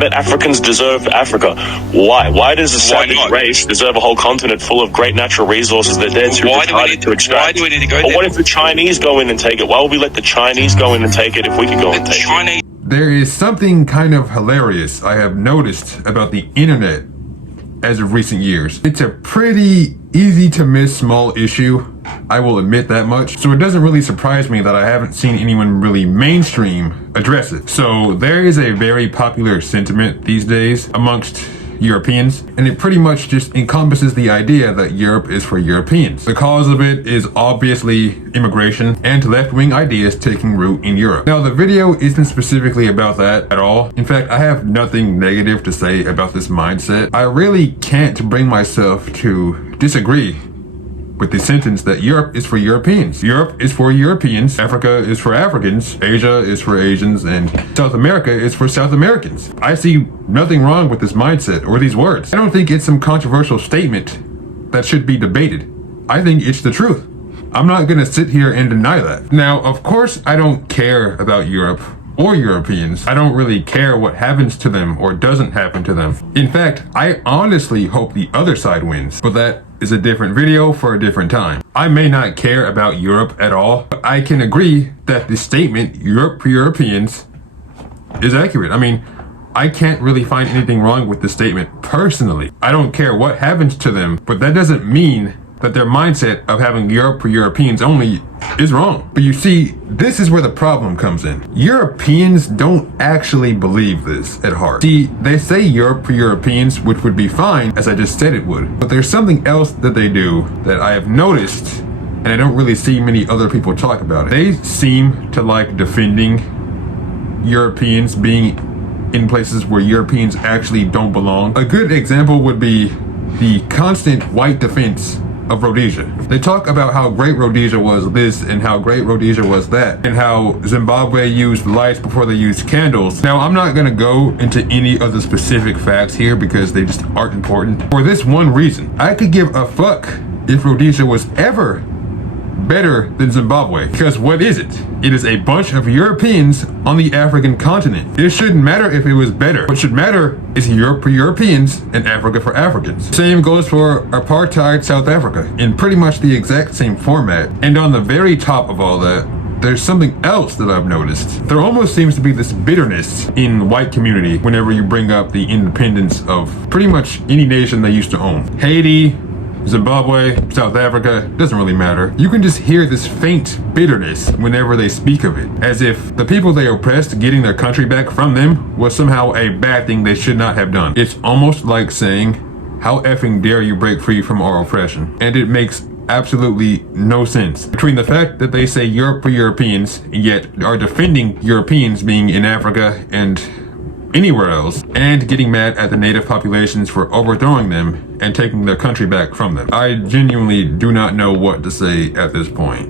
saying that Africans deserve Africa. Why? Why does a savage race deserve a whole continent full of great natural resources that they're too retarded to extract? Why do we need to go there? Or what if the Chinese go in and take it? Why would we let the Chinese go in and take it if we could go and take it? There is something kind of hilarious I have noticed about the internet as of recent years. It's a pretty easy to miss small issue, I will admit that much. So it doesn't really surprise me that I haven't seen anyone really mainstream address it. So there is a very popular sentiment these days amongst Europeans, and it pretty much just encompasses the idea that Europe is for Europeans. The cause of it is obviously immigration and left-wing ideas taking root in Europe. Now, the video isn't specifically about that at all. In fact, I have nothing negative to say about this mindset. I really can't bring myself to disagree with the sentence that Europe is for Europeans. Europe is for Europeans, Africa is for Africans, Asia is for Asians, and South America is for South Americans. I see nothing wrong with this mindset or these words. I don't think it's some controversial statement that should be debated. I think it's the truth. I'm not gonna sit here and deny that. Now, of course, I don't care about Europe or Europeans. I don't really care what happens to them or doesn't happen to them. In fact, I honestly hope the other side wins, but that is a different video for a different time. I may not care about Europe at all, but I can agree that the statement Europe for Europeans is accurate. I mean, I can't really find anything wrong with the statement personally. I don't care what happens to them, but that doesn't mean that their mindset of having Europe for Europeans only is wrong. But you see, this is where the problem comes in. Europeans don't actually believe this at heart. See, they say Europe for Europeans, which would be fine, as I just said it would. But there's something else that they do that I have noticed, and I don't really see many other people talk about it. They seem to like defending Europeans being in places where Europeans actually don't belong. A good example would be the constant white defense of Rhodesia. They talk about how great Rhodesia was this and how great Rhodesia was that, and how Zimbabwe used lights before they used candles. Now, I'm not gonna go into any of the specific facts here because they just aren't important. For this one reason, I could give a fuck if Rhodesia was ever better than Zimbabwe, because what is it? It is a bunch of Europeans on the African continent. It shouldn't matter if it was better. What should matter is Europe for Europeans and Africa for Africans. Same goes for apartheid South Africa in pretty much the exact same format. And on the very top of all that, there's something else that I've noticed. There almost seems to be this bitterness in the white community whenever you bring up the independence of pretty much any nation they used to own. Haiti, Zimbabwe, South Africa, doesn't really matter. You can just hear this faint bitterness whenever they speak of it, as if the people they oppressed getting their country back from them was somehow a bad thing they should not have done. It's almost like saying, how effing dare you break free from our oppression? And it makes absolutely no sense. Between the fact that they say Europe for Europeans, yet are defending Europeans being in Africa and anywhere else, and getting mad at the native populations for overthrowing them and taking their country back from them. I genuinely do not know what to say at this point.